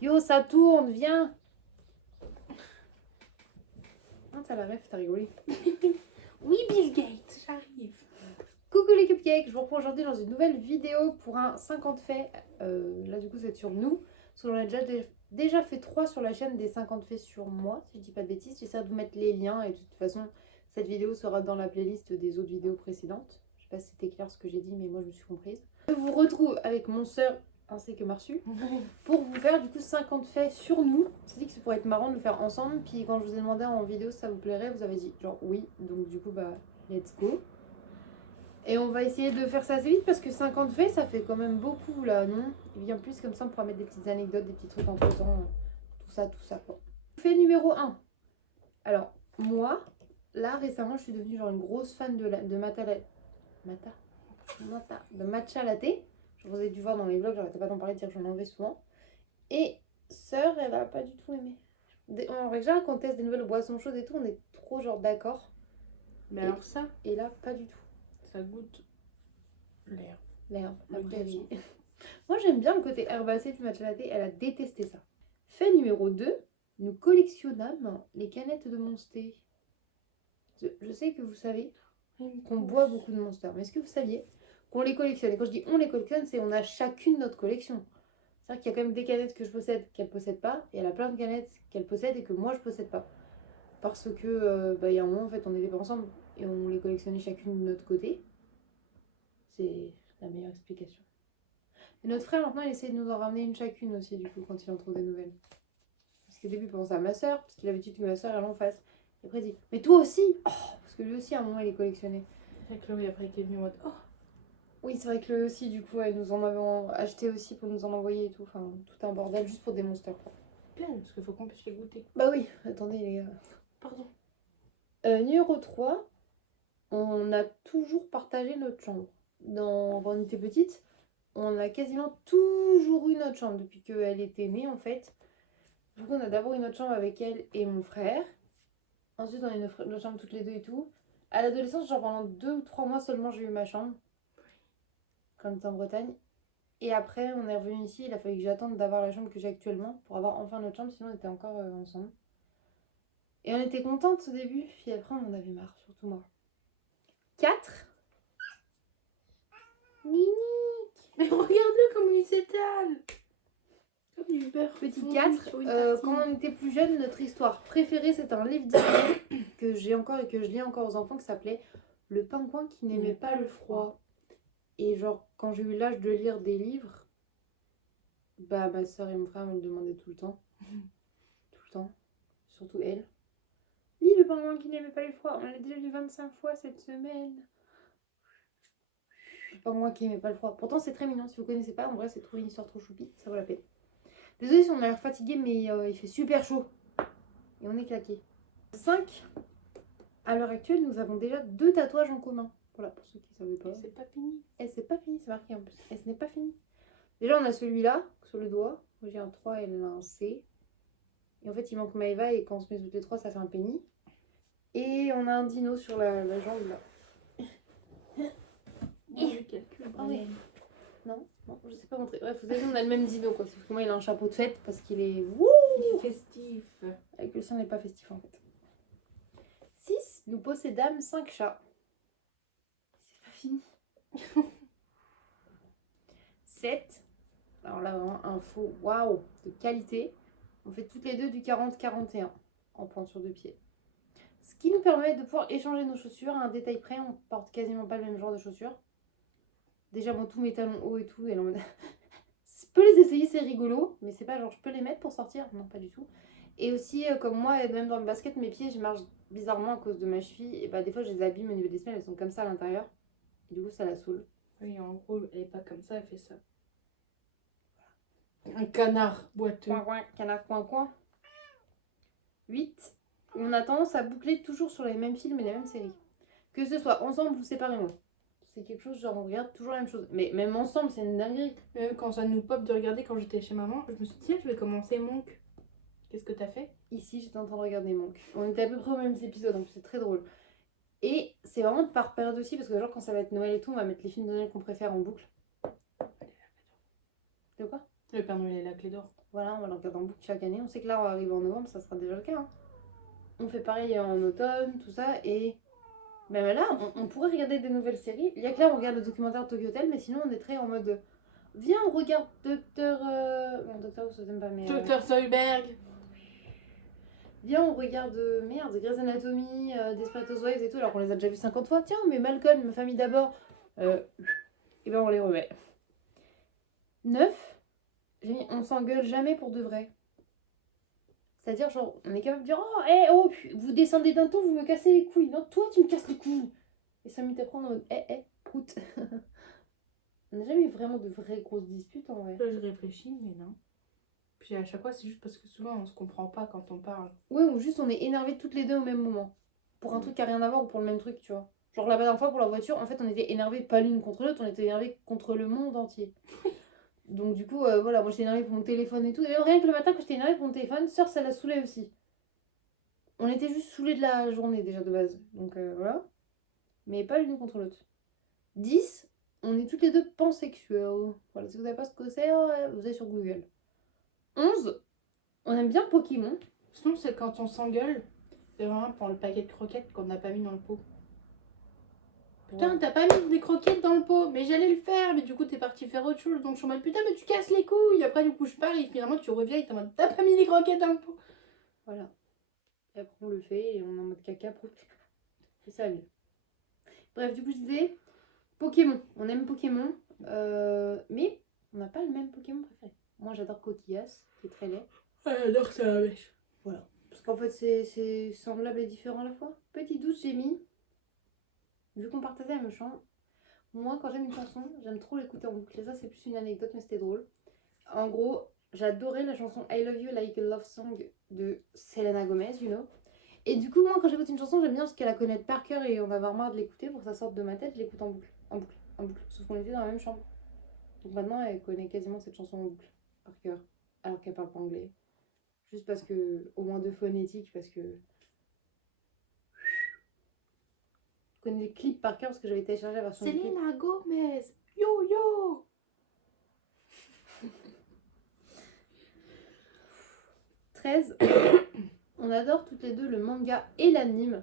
Yo, ça tourne, viens. Ah, t'as la ref, t'as rigolé. Oui, Bill Gates, j'arrive. Coucou les cupcakes, je vous reprends aujourd'hui dans une nouvelle vidéo pour un 50 faits. Là du coup c'est sur nous, parce que j'en ai déjà fait 3 sur la chaîne des 50 faits sur moi, si je dis pas de bêtises. J'essaie de vous mettre les liens et de toute façon cette vidéo sera dans la playlist des autres vidéos précédentes. Je sais pas si c'était clair ce que j'ai dit mais moi je me suis comprise. Je vous retrouve avec mon soeur ainsi que Marsu pour vous faire du coup 50 faits sur nous. C'est dit que ça pourrait être marrant de le faire ensemble, puis quand je vous ai demandé en vidéo si ça vous plairait, vous avez dit genre oui, donc du coup bah let's go. Et on va essayer de faire ça assez vite parce que 50 faits, ça fait quand même beaucoup là, non? Et bien plus, comme ça, on pourra mettre des petites anecdotes, des petits trucs entre temps, tout ça quoi. Fait numéro 1. Alors, moi, là récemment, je suis devenue genre une grosse fan de matcha latte. Je vous ai dû voir dans les vlogs, j'arrêtais pas d'en parler, de dire que j'en enlevais souvent. Et sœur, elle a pas du tout aimé. En règle générale, quand on teste des nouvelles boissons chaudes et tout, on est trop genre d'accord. Mais alors ça, Et là, pas du tout. ça goûte l'herbe. L'herbe. Le Après, gazon. oui. Moi, j'aime bien le côté herbacé du matcha latte. Elle a détesté ça. Fait numéro 2, nous collectionnâmes les canettes de Monster. Je sais que vous savez qu'on boit beaucoup de Monster, mais est-ce que vous saviez qu'on les collectionne? Et quand je dis on les collectionne, c'est on a chacune notre collection. C'est-à-dire qu'il y a quand même des canettes que je possède qu'elle possède pas, et elle a plein de canettes qu'elle possède et que moi je possède pas. Parce que il y a un moment en fait on n'était pas ensemble et on les collectionnait chacune de notre côté. C'est la meilleure explication. Et notre frère, maintenant, il essaie de nous en ramener une chacune aussi, du coup, quand il en trouve des nouvelles. Parce qu'au début, il pensait à ma soeur, parce qu'il avait dit que ma soeur, elle en fasse. Et après, il dit, mais toi aussi. Oh, parce que lui aussi, à un moment, il est collectionné. Et Chloé, après, qui est venue en mode oh, Oui, c'est vrai que lui aussi, du coup, elle nous en avait acheté aussi pour nous en envoyer et tout. Enfin, tout un bordel juste pour des monsters, quoi. plein, parce qu'il faut qu'on puisse les goûter. Bah oui, attendez, les gars. Pardon. Numéro 3, on a toujours partagé notre chambre. Quand on était petite, on a quasiment toujours eu notre chambre depuis qu'elle était née, en fait. Du coup, on a d'abord une autre chambre avec elle et mon frère. Ensuite, on a une chambre toutes les deux et tout. À l'adolescence, genre pendant 2 ou 3 mois seulement, j'ai eu ma chambre. Quand on était en Bretagne. Et après, on est revenu ici. Il a fallu que j'attende d'avoir la chambre que j'ai actuellement pour avoir enfin notre chambre. Sinon, on était encore ensemble. Et on était contentes au début. Puis après, on en avait marre, surtout moi. 4. Nini. Mais regarde-le comment il s'étale. Comme du beurre. Petit fondu 4. sur une tartine. Quand on était plus jeune, notre histoire préférée, c'est un livre Disney que j'ai encore et que je lis encore aux enfants qui s'appelait Le pingouin qui n'aimait pas le froid. Et genre, quand j'ai eu l'âge de lire des livres, bah ma soeur et mon frère me le demandaient tout le temps. Tout le temps. Surtout elle. Lis Le pingouin qui n'aimait pas le froid. On l'a déjà lu 25 fois cette semaine. Le pingouin qui n'aimait pas le froid. Pourtant, c'est très mignon. Si vous connaissez pas, en vrai, c'est trop une histoire trop choupie. Ça vaut la peine. Désolée si on a l'air fatigué, mais il fait super chaud. Et on est claqué. 5. À l'heure actuelle, nous avons déjà 2 tatouages en commun. Voilà, pour ceux qui ne savaient pas. Et c'est pas fini. Et c'est pas fini, c'est marqué en plus. Et ce n'est pas fini. Déjà, on a celui-là, sur le doigt. Moi, j'ai un 3 et elle a un C. Et en fait, il manque Maëva et quand on se met toutes les 3, ça fait un penny. Et on a un dino sur la jambe là. Le calcul. Ah oui. Non, je sais pas montrer. Bref, vous avez vu, on a le même dino quoi. Sauf que moi, il a un chapeau de fête parce qu'il est. Wouh, il est festif. Avec le sien, n'est pas festif en fait. 6. Nous possédâmes 5 chats. C'est pas fini. 7. Alors là, vraiment, info waouh, de qualité. On fait toutes les deux du 40-41 en pointe sur 2 pieds. Ce qui nous permet de pouvoir échanger nos chaussures à un détail près. On porte quasiment pas le même genre de chaussures. Déjà, moi, tous mes talons hauts et tout, elle en mode. Je peux les essayer, c'est rigolo, mais c'est pas genre je peux les mettre pour sortir. Non, pas du tout. Et aussi, comme moi, même dans le basket, mes pieds, je marche bizarrement à cause de ma cheville. Et bah, des fois, je les abîme au niveau des semelles, elles sont comme ça à l'intérieur. Et du coup, ça la saoule. Oui, en gros, elle est pas comme ça, elle fait ça. Un canard boiteux. Coin, canard, coin. 8. On a tendance à boucler toujours sur les mêmes films et les mêmes séries. Que ce soit ensemble ou séparément. C'est quelque chose, genre on regarde toujours la même chose. Mais même ensemble, c'est une dinguerie. Même quand ça nous pop de regarder, quand j'étais chez maman, je me suis dit, tiens, je vais commencer Monk. Qu'est-ce que t'as fait? Ici, j'étais en train de regarder Monk. On était à peu près au même épisode, donc c'est très drôle. Et c'est vraiment par période aussi, parce que genre quand ça va être Noël et tout, on va mettre les films de Noël qu'on préfère en boucle. De quoi? Le Père Noël et la clé d'or. Voilà, on va le regarder en boucle chaque année. On sait que là, on arrive en novembre, ça sera déjà le cas. Hein. On fait pareil en automne, tout ça. Et même là, on pourrait regarder des nouvelles séries. Il y a que là, on regarde le documentaire Tokyo Hotel, mais sinon, on est très en mode. Viens, on regarde Docteur. Non, Docteur, ça t'aime pas, mais. Dr. Zoidberg. Viens, on regarde. Merde, Grey's Anatomy, Desperate Housewives et tout, alors qu'on les a déjà vus 50 fois. Tiens, mais Malcolm, ma famille d'abord. Et ben, on les remet. 9. J'ai mis on s'engueule jamais pour de vrai. C'est-à-dire, genre, on est capable de dire oh, hey, oh, vous descendez d'un ton, vous me cassez les couilles. Non, toi, tu me casses les couilles. Et 5 minutes après, on est en mode prout. On n'a jamais eu vraiment de vraies grosses disputes en vrai. Là, je réfléchis, mais non. Puis à chaque fois, c'est juste parce que souvent, on se comprend pas quand on parle. Ouais, ou juste on est énervés toutes les deux au même moment. Pour un truc qui a rien à voir ou pour le même truc, tu vois. Genre la dernière fois pour la voiture, en fait, on était énervés pas l'une contre l'autre, on était énervés contre le monde entier. Donc du coup, voilà, moi j'étais énervée pour mon téléphone et tout. Et même rien que le matin, quand j'étais énervée pour mon téléphone, sœur, ça la saoulait aussi. On était juste saoulés de la journée déjà de base. Donc voilà. Mais pas l'une contre l'autre. 10, on est toutes les deux pansexuelles. Voilà, si vous savez pas ce que c'est, vous allez sur Google. 11, on aime bien Pokémon. Sinon, c'est quand on s'engueule, c'est vraiment pour le paquet de croquettes qu'on n'a pas mis dans le pot. Putain, t'as pas mis des croquettes dans le pot, mais j'allais le faire, mais du coup t'es parti faire autre chose, donc je suis en mode putain, mais tu casses les couilles. Après, du coup, je pars et finalement tu reviens et t'es en mode t'as pas mis les croquettes dans le pot. Voilà. Et après, on le fait et on est en mode caca prout. C'est ça, mieux. Bref, du coup, je disais Pokémon. On aime Pokémon, mais on n'a pas le même Pokémon préféré. Moi, j'adore Cotillas, qui est très laid. Ouais, j'adore ça, la mèche. Voilà. Parce qu'en fait, c'est semblable et différent à la fois. Petit doute, j'ai mis. Vu qu'on partageait la même chambre, moi, quand j'aime une chanson, j'aime trop l'écouter en boucle. Et ça, c'est plus une anecdote, mais c'était drôle. En gros, j'adorais la chanson I Love You Like a Love Song de Selena Gomez, you know. Et du coup, moi, quand j'écoute une chanson, j'aime bien parce qu'elle la connaître par cœur et on va avoir marre de l'écouter pour que ça sorte de ma tête. Je l'écoute en boucle, en boucle, en boucle. Sauf qu'on était dans la même chambre. Donc maintenant, elle connaît quasiment cette chanson en boucle, par cœur, alors qu'elle parle pas anglais. Juste parce que, au moins de phonétique, parce que. Je connais les clips par cœur parce que j'avais téléchargé la version du clip. Selena Gomez, yo yo. 13. On adore toutes les deux le manga et l'anime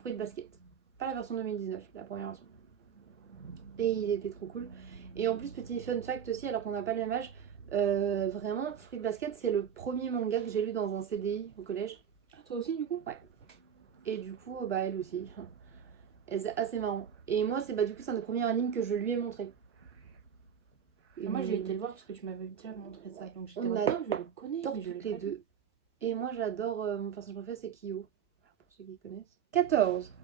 Fruit Basket. Pas la version 2019, la première version. Et il était trop cool. Et en plus, petit fun fact aussi, alors qu'on n'a pas le même âge, vraiment, Fruit Basket, c'est le premier manga que j'ai lu dans un CDI au collège. Ah, toi aussi, du coup? Ouais. Et du coup, bah elle aussi. Et c'est assez marrant. Et moi, c'est du coup, c'est un des premiers animes que je lui ai montré. Et moi, j'ai été le voir parce que tu m'avais déjà montré ça. Donc j'étais On là, je le connais, adore mais je toutes l'ai les pas vu. deux. Et moi, j'adore, mon personnage préféré, c'est Kyo. Voilà, pour ceux qui connaissent. 14.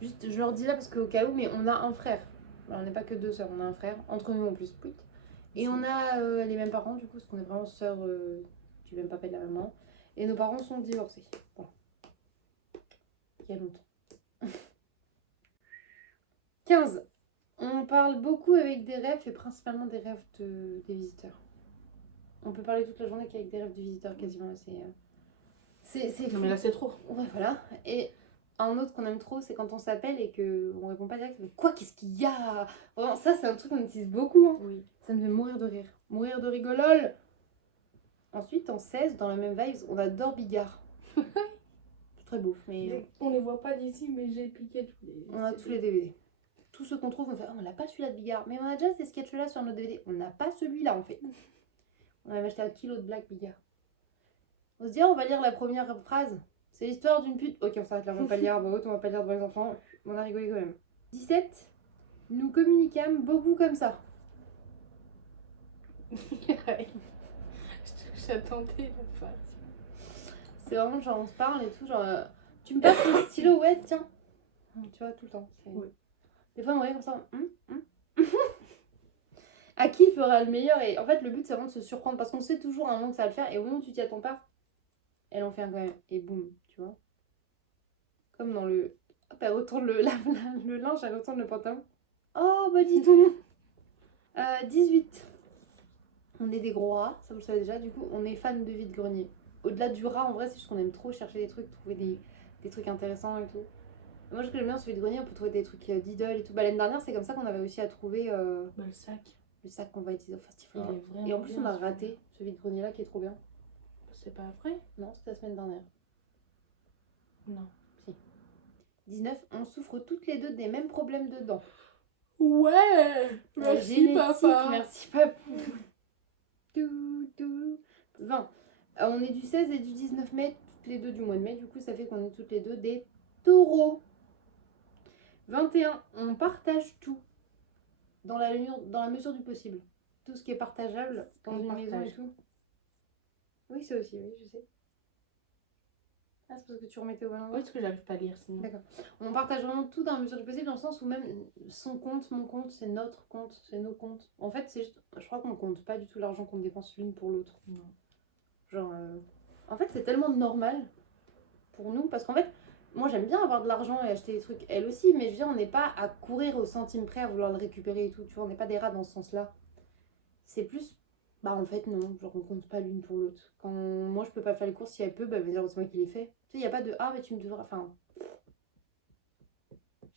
Juste, je leur dis là parce qu'au cas où, mais on a un frère. Alors, on n'est pas que deux sœurs, on a un frère. Entre nous en plus, put. Et on a les mêmes parents, du coup, parce qu'on est vraiment sœurs du même papa et de la maman. Et nos parents sont divorcés. Voilà. Il y a longtemps. 15. On parle beaucoup avec des rêves et principalement des rêves des visiteurs. On peut parler toute la journée qu'avec des rêves de visiteurs quasiment. C'est Non, mais là, c'est trop. Ouais, voilà. Et un autre qu'on aime trop, c'est quand on s'appelle et qu'on répond pas direct. Mais quoi, qu'est-ce qu'il y a? Vraiment, ça, c'est un truc qu'on utilise beaucoup. Hein. Oui. Ça me fait mourir de rire. Mourir de rigolol. Ensuite, en 16, dans la même vibes, on adore Bigard. C'est très beau. Mais On les voit pas d'ici, mais j'ai piqué tous les. on a tous les DVD. Tous ceux qu'on trouve, on fait on n'a pas celui-là de Bigard. Mais on a déjà ces sketchs-là sur nos DVD. On n'a pas celui-là, en fait. On avait acheté un kilo de Black Bigard. On se dit, on va lire la première phrase. C'est l'histoire d'une pute. Ok, on s'arrête là, on va pas lire à voix haute, on va pas lire devant les enfants. On a rigolé quand même. 17. Nous communiquâmes beaucoup comme ça. J'attendais la phrase. C'est vraiment genre on se parle et tout, genre tu me passes le stylo, ouais, tiens. Tu vois, tout le temps. Oui. Des fois on regarde comme ça. À qui fera le meilleur? Et en fait, le but c'est vraiment de se surprendre parce qu'on sait toujours à un moment que ça va le faire et au moment où tu t'y attends pas, elle en fait un quand même. Et boum, tu vois. Comme dans le. Hop, elle retourne le linge, elle retourne le pantalon. Oh, bah dis donc. 18. On est des gros rats, ça vous le savez déjà. Du coup, on est fan de vide-grenier. Au-delà du rat, en vrai, c'est juste qu'on aime trop chercher des trucs, trouver des trucs intéressants et tout. Et moi, ce que j'aime bien sur vide-grenier, on peut trouver des trucs d'idoles et tout. Bah, l'année dernière, c'est comme ça qu'on avait réussi à trouver. Balzac. Le sac qu'on va utiliser au Il festival. est vraiment Et en plus, bien, on a celui-là. raté ce vide-grenier là qui est trop bien. C'est pas après? Non, c'était la semaine dernière. Non. 19. On souffre toutes les deux des mêmes problèmes de dents. Ouais! Merci Génétique, papa! merci papou. Tout, tout. 20. On est du 16 et du 19 mai, toutes les deux du mois de mai. Du coup, ça fait qu'on est toutes les deux des taureaux. 21. On partage tout. Dans la mesure du possible. Tout ce qui est partageable dans une maison et tout. Oui, ça aussi, oui, je sais. Ah, c'est parce que tu remettais au bon endroit. Oui, parce que j'arrive pas à lire sinon. D'accord. On partage vraiment tout dans la mesure du possible, dans le sens où même son compte, mon compte, c'est notre compte, c'est nos comptes. En fait, c'est juste, je crois qu'on compte pas du tout l'argent qu'on dépense l'une pour l'autre. Non. Genre, en fait, c'est tellement normal pour nous, parce qu'en fait, moi j'aime bien avoir de l'argent et acheter des trucs, elle aussi, mais je veux dire, on n'est pas à courir au centime près à vouloir le récupérer et tout, tu vois, on n'est pas des rats dans ce sens-là. C'est plus, bah en fait, non, genre on compte pas l'une pour l'autre. Quand moi je peux pas faire les courses, si elle peut, bah elle va dire c'est moi qui les fais. Tu sais, il n'y a pas de ah, mais tu me devras, enfin. Je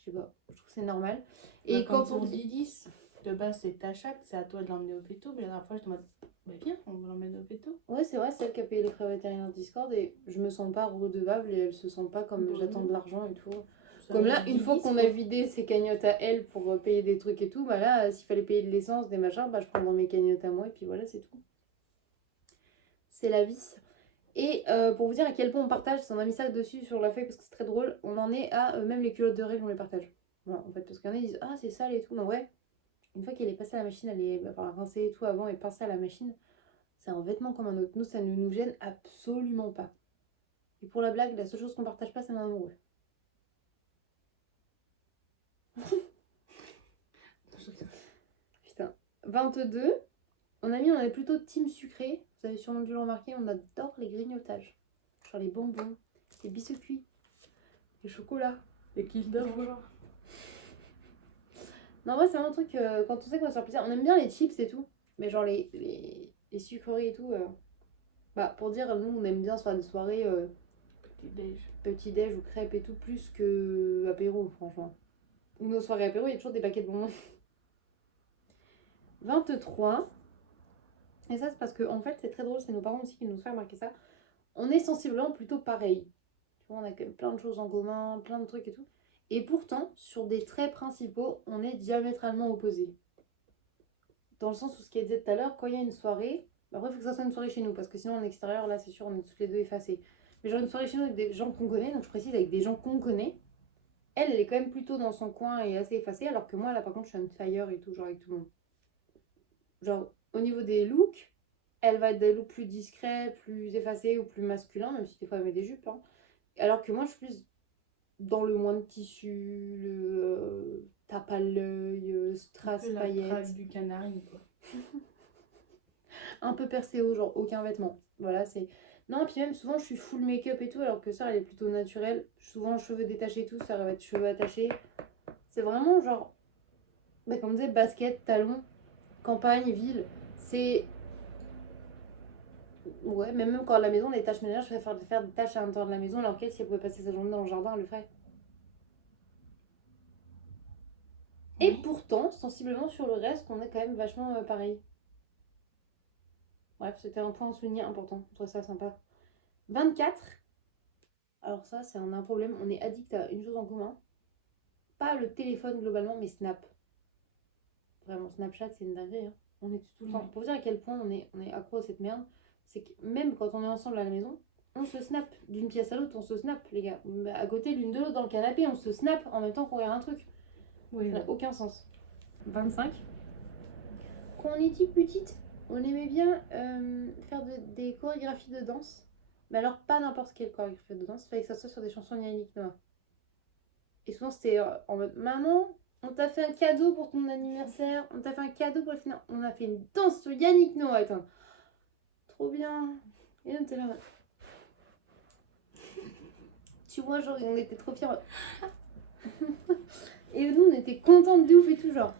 sais pas, je trouve que c'est normal. Et Bah, quand on on dit 10, de base c'est ta chatte, c'est à toi de l'emmener au péto, mais la dernière fois je te mode, bah viens, on va l'emmener au péto. Ouais, c'est vrai, c'est elle qui a payé les frais vétérinaires Discord et je me sens pas redevable et elle se sent pas comme Bah, j'attends non. de l'argent et tout. Ça Comme là, reste une fois 10, qu'on a vidé ses cagnottes à elle pour payer des trucs et tout, bah là, s'il fallait payer de l'essence, des machins, bah je prends dans mes cagnottes à moi et puis voilà, c'est tout. C'est la vie. Et pour vous dire à quel point on partage, on a mis ça dessus sur la feuille parce que c'est très drôle, on en est à même les culottes de règles, on les partage. Voilà, en fait, parce qu'il y en a qui disent ah c'est sale et tout, mais ouais, une fois qu'elle est passée à la machine, elle est enfin, rincée et tout avant et passée à la machine. C'est un vêtement comme un autre. Nous, ça ne nous gêne absolument pas. Et pour la blague, la seule chose qu'on partage pas, c'est un amoureux. Putain. 22. On est plutôt team sucré. Vous avez sûrement dû le remarquer, on adore les grignotages. Genre les bonbons, les biscuits, les chocolats, les Kinder. Non, en vrai, c'est vraiment un truc, quand on sait qu'on va se faire plaisir, on aime bien les chips et tout. Mais genre les sucreries et tout. Bah, pour dire, nous, on aime bien se faire des soirées petit-déj ou crêpes et tout, plus que apéro, franchement. Ou nos soirées apéro, il y a toujours des paquets de bonbons. 23. Et ça, c'est parce que, en fait, c'est très drôle, c'est nos parents aussi qui nous font remarquer ça. On est sensiblement plutôt pareil. Tu vois, on a quand même plein de choses en commun, plein de trucs et tout. Et pourtant, sur des traits principaux, on est diamétralement opposés. Dans le sens où, ce qu'elle disait tout à l'heure, quand il y a une soirée, bah après, il faut que ça soit une soirée chez nous, parce que sinon, en extérieur, là, c'est sûr, on est toutes les deux effacées. Mais genre une soirée chez nous avec des gens qu'on connaît, donc je précise avec des gens qu'on connaît. Elle est quand même plutôt dans son coin et assez effacée, alors que moi, là, par contre, je suis un fire et tout, genre avec tout le monde. Genre, au niveau des looks, elle va être des looks plus discrets, plus effacés ou plus masculins, même si des fois elle met des jupes. Hein. Alors que moi, je suis plus dans le moins de tissu, le tape à l'œil, strass, paillettes. La traque du canari, quoi. Un peu percé genre aucun vêtement. Voilà, c'est. Non, puis même souvent, je suis full make-up et tout, alors que ça, elle est plutôt naturelle. Souvent, cheveux détachés et tout, ça va être cheveux attachés. C'est vraiment genre. Bah, comme on disait, basket, talons, campagne, ville. C'est. Ouais, même quand à la maison, les tâches ménagères, je préfère faire des tâches à l'intérieur de la maison, alors qu'elle, si elle pouvait passer sa journée dans le jardin, elle le ferait. Et Oui. pourtant, sensiblement sur le reste, on est quand même vachement pareil. Bref, c'était un point à souligner important. Je trouve ça sympa. 24. Alors ça, c'est un problème. On est addict à une chose en commun. Pas le téléphone globalement, mais Snap. Vraiment, Snapchat, c'est une dinguerie. Hein. On est tout le temps. Pour vous dire à quel point on est accro à cette merde, c'est que même quand on est ensemble à la maison, on se snap. D'une pièce à l'autre, on se snap, les gars. À côté l'une de l'autre dans le canapé, on se snap en même temps qu'on regarde un truc. Oui, ça n'a aucun sens. 25. Quand on était petite, on aimait bien faire des chorégraphies de danse. Mais alors, pas n'importe quelle chorégraphie de danse. Il fallait que ça soit sur des chansons de Yannick Noah. Et souvent, c'était en mode maman, on t'a fait un cadeau pour ton anniversaire, on t'a fait un cadeau pour le final. On a fait une danse sur Yannick Noah. Attends. Trop bien. Et nous, on était là. Tu vois, genre, on était trop fiers. Et nous, on était contentes de ouf et tout, genre.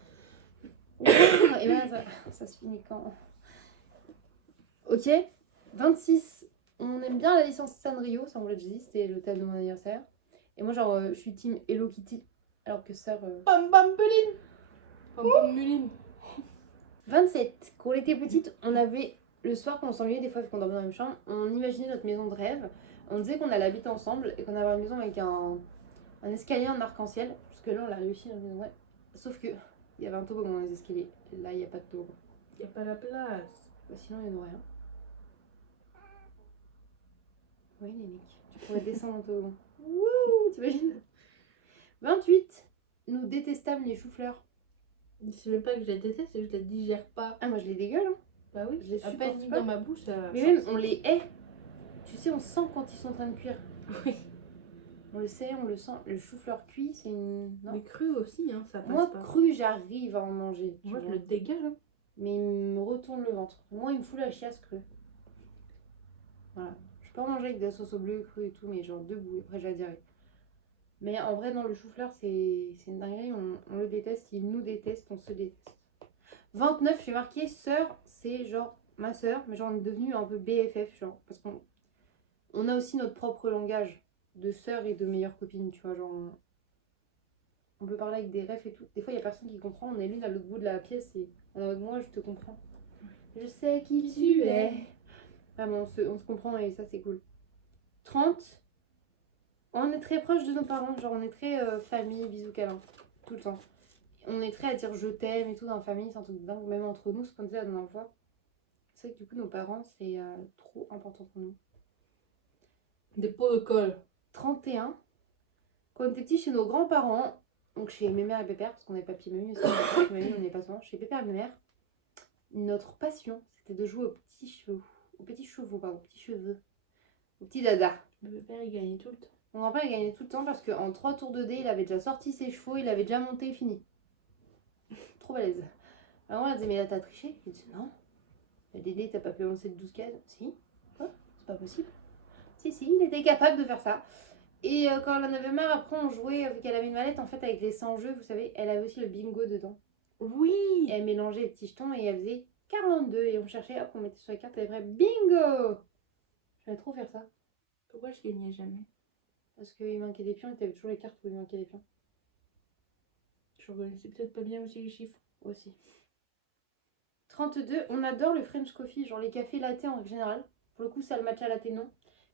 Et ben, ça se finit quand? Ok. 26. On aime bien la licence Sanrio, ça on l'a déjà dit, c'était le thème de mon anniversaire. Et moi, genre, je suis team Hello Kitty, alors que sœur. Pam pam puline. Pam pam muline. 27. Quand on était petite, on avait le soir quand on s'ennuyait des fois vu qu'on dormait dans la même chambre, on imaginait notre maison de rêve. On disait qu'on allait habiter ensemble et qu'on avait une maison avec un escalier en arc-en-ciel. Jusque là on l'a réussi dans la maison, ouais. Sauf que il y avait un toboggan dans les escaliers. Et là il n'y a pas de toboggan. Il n'y a pas la place. Bah, sinon il n'y en aurait rien. Oui Nénique, tu pourrais descendre en toboggan. Wouh, t'imagines? 28. Nous détestâmes les choux-fleurs. C'est même pas que je les déteste, c'est que je les digère pas. Ah moi je les dégueule hein. Bah oui, Je les à supporte peine mis pas. dans ma bouche, ça. Mais même on les hait. Tu sais on sent quand ils sont en train de cuire. Oui. On le sait, on le sent. Le chou-fleur cuit, c'est une. Non. Mais cru aussi, hein, ça passe Moi, pas. cru, j'arrive à en manger. tu Moi, je vois. le dégage. Hein. Mais il me retourne le ventre. Moi, il me fout la chiasse crue. Voilà. Je peux en manger avec de la sauce au bleu cru et tout, mais genre debout, après j'ai la diarrhée. Mais en vrai, dans le chou-fleur, c'est une dinguerie. On le déteste, il nous déteste, on se déteste. 29, j'ai marqué sœur, c'est genre ma sœur, mais genre on est devenu un peu BFF, genre. Parce qu'on a aussi notre propre langage de sœur et de meilleure copine, tu vois, genre. On peut parler avec des refs et tout. Des fois, il n'y a personne qui comprend. On est l'une à l'autre bout de la pièce et on est en mode moi, je te comprends. Je sais qui tu es. Vraiment, on se comprend et ça, c'est cool. 30. On est très proche de nos parents. Genre, on est très famille, bisous, câlins. Tout le temps. On est très à dire je t'aime et tout dans la famille. C'est un truc de dingue. Même entre nous, ce qu'on disait la dernière fois. C'est que du coup, nos parents, c'est trop important pour nous. Des pots de colle. 31. Quand on était petit, chez nos grands-parents, donc chez mes mères et pépère, parce qu'on avait papy et mamie aussi, chez mamie, on n'est pas souvent, chez pépère et mes mères, notre passion, c'était de jouer aux petits chevaux. Aux petits chevaux, pardon, petits cheveux. Aux petits dada. Le père, il gagnait tout le temps. Mon grand-père, il gagnait tout le temps parce qu'en 3 tours de dés, il avait déjà sorti ses chevaux, il avait déjà monté et fini. Trop balèze. Alors on a dit, mais là, t'as triché? Il dit, non. Mais Dédé, t'as pas pu lancer de 12 cases? Si. Quoi? C'est pas possible. Si, il était capable de faire ça. Et quand elle en avait marre, après on jouait, vu qu'elle avait une mallette en fait avec les 100 jeux, vous savez, elle avait aussi le bingo dedans. Oui. Et elle mélangeait les petits jetons et elle faisait 42 et on cherchait, hop, on mettait sur la carte et après bingo. J'allais trop faire ça. Pourquoi je gagnais jamais? Parce qu'il manquait des pions et t'avais toujours les cartes où il manquait des pions. Je reconnaissais peut-être pas bien aussi les chiffres. Aussi. 32, on adore le French coffee, genre les cafés latte en général. Pour le coup, ça le matcha latte non.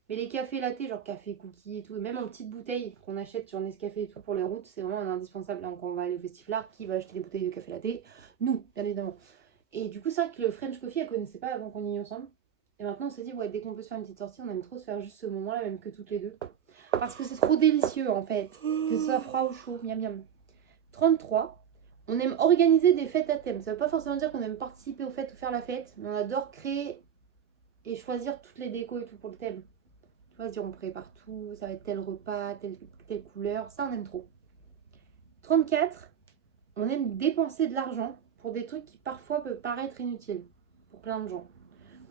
Mais les cafés latte, genre café cookie et tout, et même en petites bouteilles qu'on achète sur Nescafé et tout pour les routes, c'est vraiment un indispensable. Là, quand on va aller au festival, qui va acheter des bouteilles de café latte? Nous, bien évidemment. Et du coup, c'est vrai que le French coffee, elle connaissait pas avant qu'on y aille ensemble. Et maintenant, on s'est dit, ouais, dès qu'on peut se faire une petite sortie, on aime trop se faire juste ce moment-là, même que toutes les deux. Parce que c'est trop délicieux, en fait. Que ce soit froid ou chaud, miam miam. 33. On aime organiser des fêtes à thème. Ça veut pas forcément dire qu'on aime participer aux fêtes ou faire la fête, mais on adore créer et choisir toutes les décos et tout pour le thème. Tu vois, se dire on prépare tout, ça va être tel repas, telle couleur, ça on aime trop. 34, on aime dépenser de l'argent pour des trucs qui parfois peuvent paraître inutiles pour plein de gens.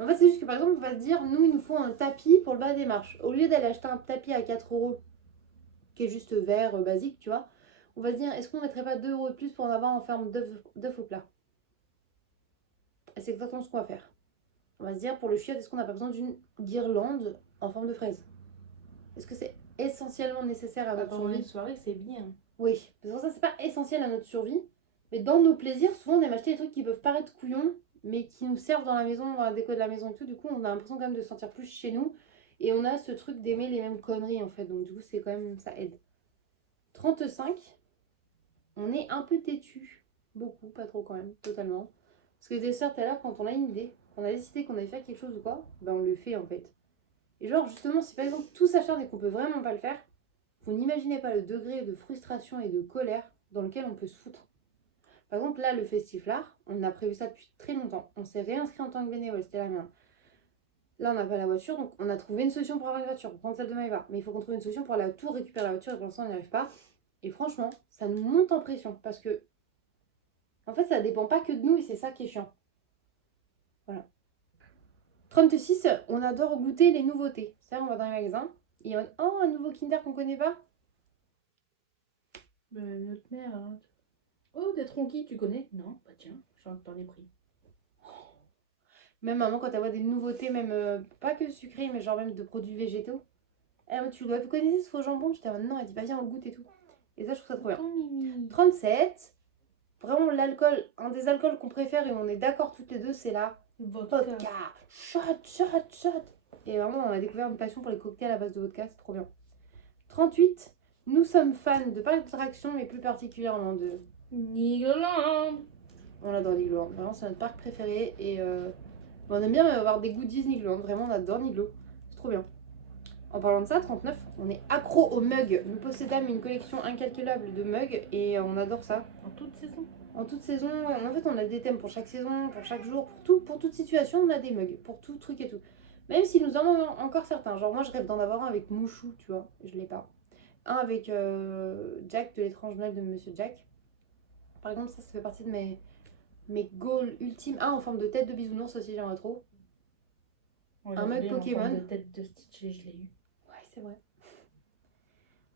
En fait, c'est juste que par exemple, on va se dire, nous, il nous faut un tapis pour le bas des marches. Au lieu d'aller acheter un tapis à 4 euros, qui est juste vert, basique, tu vois, on va se dire, est-ce qu'on mettrait pas 2 euros de plus pour en avoir en forme d'œuf au plat? Et c'est exactement ce qu'on va faire. On va se dire, pour le chiotte, est-ce qu'on n'a pas besoin d'une guirlande en forme de fraise? Est-ce que c'est essentiellement nécessaire à notre Pendant survie? une soirée, c'est bien. Oui, parce que ça, c'est pas essentiel à notre survie. Mais dans nos plaisirs, souvent, on aime acheter des trucs qui peuvent paraître couillons, mais qui nous servent dans la maison, dans la déco de la maison et tout. Du coup, on a l'impression quand même de se sentir plus chez nous. Et on a ce truc d'aimer les mêmes conneries, en fait. Donc, du coup, c'est quand même, ça aide. 35, on est un peu têtu. Beaucoup, pas trop quand même, totalement. Parce que des sœurs, tout à l'heure, quand on a une idée, qu'on a décidé qu'on allait faire quelque chose ou quoi, ben on le fait en fait. Et genre, justement, si par exemple tout s'acharne et qu'on peut vraiment pas le faire, vous n'imaginez pas le degré de frustration et de colère dans lequel on peut se foutre. Par exemple, là, le Festiflard, on a prévu ça depuis très longtemps. On s'est réinscrit en tant que bénévole, c'était la merde. Là, on n'a pas la voiture, donc on a trouvé une solution pour avoir une voiture, pour prendre celle de Maëva. Mais il faut qu'on trouve une solution pour aller à tout récupérer la voiture et pour l'instant, on n'y arrive pas. Et franchement, ça nous monte en pression parce que, en fait, ça dépend pas que de nous et c'est ça qui est chiant. Voilà. 36, on adore goûter les nouveautés. C'est-à-dire, on va dans les magasins et on dit, oh, un nouveau Kinder qu'on connaît pas. Notre mère. Hein. Oh, des tronquis, tu connais? Non, bah tiens, je t'en ai pris. Même maman, quand elle voit des nouveautés, même pas que sucrées, mais genre même de produits végétaux, elle me dit, vous connaissez ce faux jambon? J'étais en mode non, elle dit, bah viens, on le goûte et tout. Et ça, je trouve ça trop bien. 37, vraiment l'alcool, un des alcools qu'on préfère et on est d'accord toutes les deux, c'est la vodka. Shot, shot, shot. Et vraiment, on a découvert une passion pour les cocktails à base de vodka, c'est trop bien. 38. Nous sommes fans de parcs d'attractions, mais plus particulièrement de Nigoland. On adore Niglo, vraiment c'est notre parc préféré et on aime bien avoir des goodies Niglo, vraiment on adore Niglo, c'est trop bien. En parlant de ça, 39, on est accro aux mugs. Nous possédons une collection incalculable de mugs et on adore ça. En toute saison. En toute saison, en fait on a des thèmes pour chaque saison, pour chaque jour, pour toute situation on a des mugs, pour tout truc et tout. Même si nous en avons encore certains, genre moi je rêve d'en avoir un avec Mouchou, tu vois, je l'ai pas. Un avec Jack de l'étrange Noël de Monsieur Jack. Par exemple ça fait partie de mes goals ultimes. En forme de tête de bisounours aussi, j'aimerais trop. Ouais, Un mug Pokémon. De tête de Stitch, je l'ai eu. Ouais, c'est vrai.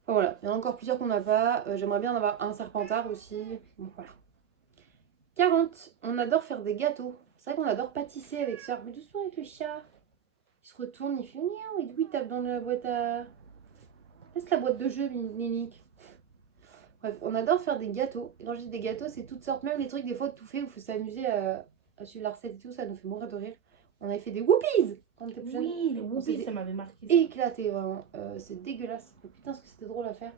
Enfin, voilà, il y en a encore plusieurs qu'on n'a pas. J'aimerais bien en avoir un Serpentard aussi. Bon, voilà. 40. On adore faire des gâteaux. C'est vrai qu'on adore pâtisser avec sœur. Mais doucement avec le chat. Il se retourne, il fait miaou. Et du coup, il tape dans la boîte à. Laisse la boîte de jeu, Nénique. Bref, on adore faire des gâteaux. Et quand je dis des gâteaux, c'est toutes sortes, même les trucs des fois tout fait où il faut s'amuser à suivre la recette et tout, ça nous fait mourir de rire. On avait fait des whoopies quand on était plus jeune. Oui, les whoopies, ça m'avait marqué. Éclaté, vraiment. C'est dégueulasse. Mais putain, ce que c'était drôle à faire.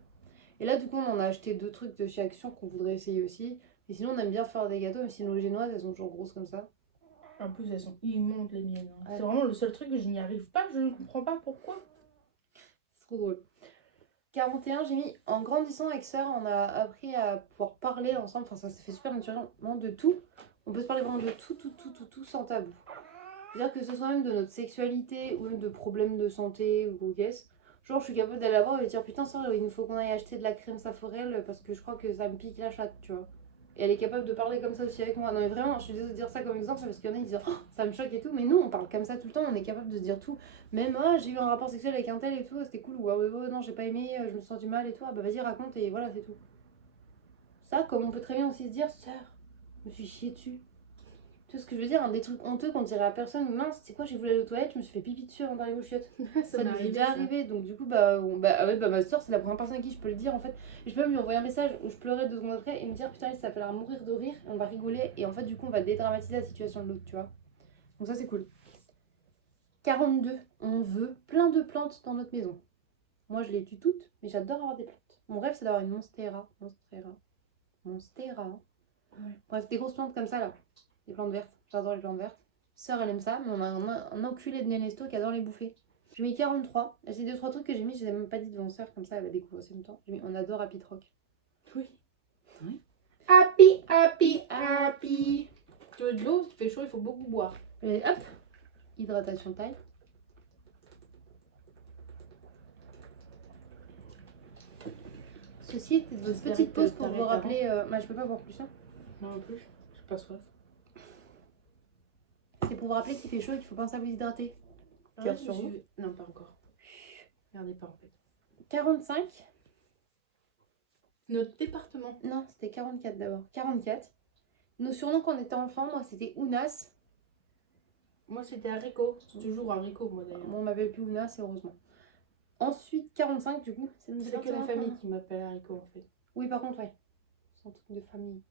Et là, du coup, on en a acheté 2 trucs de chez Action qu'on voudrait essayer aussi. Et sinon, on aime bien faire des gâteaux, mais sinon, les génoises, elles sont toujours grosses comme ça. En plus, elles sont immondes, les miennes. Ouais. C'est vraiment le seul truc que je n'y arrive pas, je ne comprends pas pourquoi. C'est trop drôle. 41, j'ai mis en grandissant avec sœur, on a appris à pouvoir parler ensemble. Enfin, ça s'est fait super naturellement de tout. On peut se parler vraiment de tout sans tabou. C'est-à-dire que ce soit même de notre sexualité ou même de problèmes de santé ou qu'est-ce. Genre, je suis capable d'aller la voir et lui dire putain, sœur, il nous faut qu'on aille acheter de la crème Saforel parce que je crois que ça me pique la chatte, tu vois. Et elle est capable de parler comme ça aussi avec moi. Non, mais vraiment, je suis désolée de dire ça comme exemple parce qu'il y en a qui disent oh, ça me choque et tout. Mais nous, on parle comme ça tout le temps, on est capable de se dire tout. Même j'ai eu un rapport sexuel avec un tel et tout, c'était cool. Ou non, j'ai pas aimé, je me sens du mal et tout. Ah bah vas-y, raconte et voilà, c'est tout. Ça, comme on peut très bien aussi se dire sœur, je me suis chié dessus. Tu vois ce que je veux dire, des trucs honteux qu'on dirait à personne. Mince, c'est quoi, j'ai voulu aller aux toilettes, je me suis fait pipi dessus avant d'arriver aux chiottes. Ça nous est déjà arrivé, donc du coup, ma soeur, c'est la première personne à qui je peux le dire en fait. Et je peux même lui envoyer un message où je pleurais 2 secondes après et me dire putain, ça fait l'air mourir de rire, et on va rigoler, et en fait, du coup, on va dédramatiser la situation de l'autre, tu vois. Donc ça, c'est cool. 42, on veut plein de plantes dans notre maison. Moi, je les tue toutes, mais j'adore avoir des plantes. Mon rêve, c'est d'avoir une monstera. Ouais. Bref, des grosses plantes comme ça là. Les plantes vertes, j'adore les plantes vertes. Sœur elle aime ça, mais on a un enculé de Nénesto qui adore les bouffer. J'ai mis 43. C'est 2-3 trucs que j'ai mis, je les ai même pas dit devant sœur, comme ça elle va découvrir aussi longtemps. J'ai mis on adore Happy Rock. Oui. Happy. Tu veux de l'eau, il fait chaud, il faut beaucoup boire. Et hop, hydratation taille. Ceci était une petite pause pour vous rappeler. Je peux pas boire plus ça. Moi non plus, j'ai pas soif. C'est pour vous rappeler qu'il fait chaud et qu'il faut penser à vous hydrater. Sur vous. Non, pas encore. Regardez pas en fait. 45. Notre département. Non, c'était 44 d'abord. 44. Nos surnoms quand on était enfant, moi c'était Ounas. Moi c'était Haricot. C'est toujours Haricot, moi d'ailleurs. Moi on m'appelle plus Ounas, heureusement. Ensuite, 45 du coup. C'est que la famille qui m'appelle Haricot en fait. Oui, par contre, ouais. C'est un truc de famille.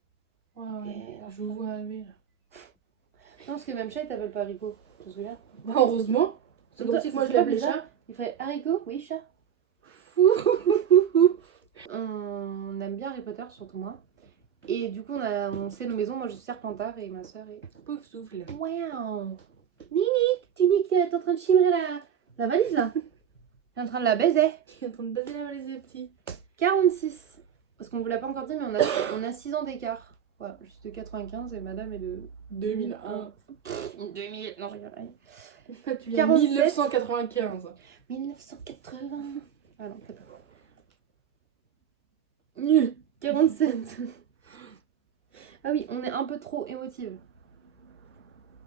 Ouais. Je vous vois arriver là. Non, parce que même chat il t'appelle pas Haricot. Tu te souviens? Bah, heureusement. C'est comme si moi je l'appelais chat. Il ferait Haricot? Oui, chat. On aime bien Harry Potter, surtout moi. Et du coup, on sait nos maisons. Moi, je suis Serpentard et ma soeur est. Pouf souffle. Waouh! Nini, tu dis que t'es en train de chimrer la valise là? T'es en train de la baiser? Tu es en train de baiser la valise des petits. 46. Parce qu'on vous l'a pas encore dit, mais on a 6 ans d'écart. Voilà, je suis de 95 et madame est de 2001. 2000. Non, je rigole. Tu viens de 1995. 1980. Ah non, peut-être pas. Nul. 47. Ah oui, on est un peu trop émotive.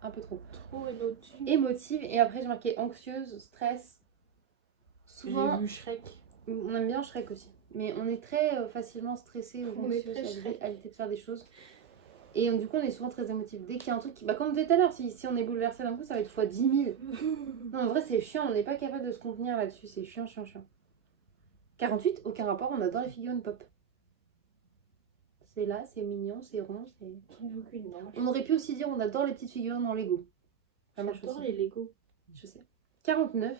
Un peu trop. Trop émotive. Émotive, et après j'ai marqué anxieuse, stress. Souvent. J'ai vu Shrek. On aime bien Shrek aussi. Mais on est très facilement stressé ou anxieuse à l'idée de faire des choses. Et du coup, on est souvent très émotif. Dès qu'il y a un truc qui. Comme on disait tout à l'heure, si on est bouleversé d'un coup, ça va être fois 10 000. Non, en vrai, c'est chiant. On n'est pas capable de se contenir là-dessus. C'est chiant. 48, aucun rapport. On adore les figurines pop. c'est là, c'est mignon, c'est rond. Aucune marche. On aurait pu aussi dire on adore les petites figurines en Lego. Ça marche J'adore aussi. les Lego. Je sais. 49.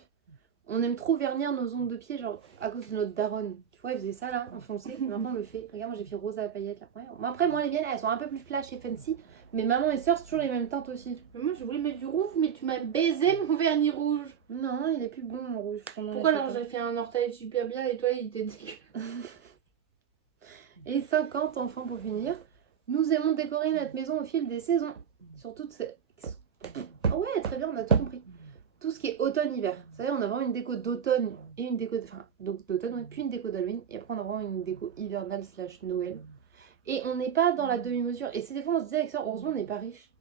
On aime trop vernir nos ongles de pied, genre à cause de notre daronne. Tu vois, elle faisait ça là, en foncé. Maintenant, on le fait. Regarde, moi j'ai fait rose à la paillette là. Ouais. Bon, après, moi les miennes, elles sont un peu plus flash et fancy. Mais maman et soeur, c'est toujours les mêmes teintes aussi. Mais moi, je voulais mettre du rouge, mais tu m'as baisé mon vernis rouge. Non, il est plus bon le rouge. Pourquoi alors j'ai fait un orteil super bien et toi, il était dégueu. Et 50, enfin pour finir. Nous aimons décorer notre maison au fil des saisons. Surtout de ces... Ah ouais, très bien, on a tout compris. Tout ce qui est automne-hiver. Vous savez, on a vraiment une déco d'automne et une déco... Enfin, donc d'automne, ouais, puis une déco d'Halloween. Et après, on a vraiment une déco hivernale / Noël. Et on n'est pas dans la demi-mesure. Et c'est des fois, on se disait avec ça, heureusement, on n'est pas riche.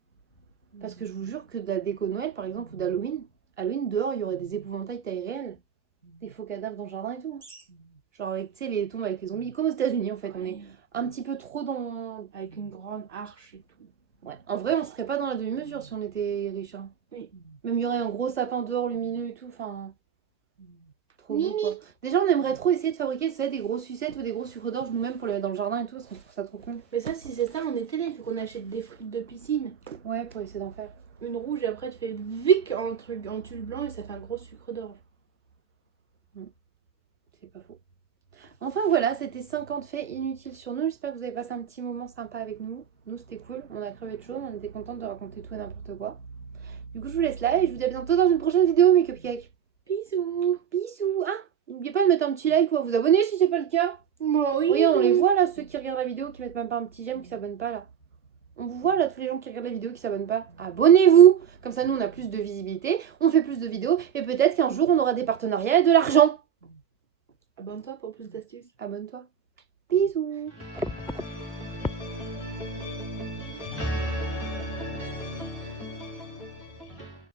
Parce que je vous jure que de la déco Noël, par exemple, ou d'Halloween, Halloween, dehors, il y aurait des épouvantails taille réelle. Des faux cadavres dans le jardin et tout. Genre, avec, tu sais, les tombes avec les zombies. Comme aux États-Unis, en fait. On est un petit peu trop dans... Avec une grande arche et tout. Ouais. En vrai, on serait pas dans la demi-mesure si on était riche. Hein. Oui. Même il y aurait un gros sapin dehors lumineux et tout. Enfin... Trop beau, Mimi. quoi. Déjà, on aimerait trop essayer de fabriquer, tu sais, des grosses sucettes ou des gros sucres d'orge nous-mêmes pour les mettre dans le jardin et tout. Parce qu'on trouve ça trop cool. Mais ça, si c'est ça, on est télé. Il faut qu'on achète des frites de piscine. Ouais, pour essayer d'en faire. Une rouge et après tu fais vic en tulle blanc et ça fait un gros sucre d'orge. C'est pas faux. Enfin voilà, c'était 50 faits inutiles sur nous. J'espère que vous avez passé un petit moment sympa avec nous. Nous, c'était cool. On a crevé de chaud. On était contente de raconter tout et n'importe quoi. Du coup, je vous laisse là et je vous dis à bientôt dans une prochaine vidéo, mes cupcakes. Bisous. Bisous. Ah, n'oubliez pas de mettre un petit like ou à vous abonner si c'est pas le cas. Bon, oui. Regarde, on les voit là, ceux qui regardent la vidéo, qui mettent même pas un petit j'aime, qui s'abonnent pas là. On vous voit là, tous les gens qui regardent la vidéo, qui s'abonnent pas. Abonnez-vous. Comme ça, nous, on a plus de visibilité, on fait plus de vidéos et peut-être qu'un jour, on aura des partenariats et de l'argent. Abonne-toi pour plus d'astuces. Abonne-toi. Bisous.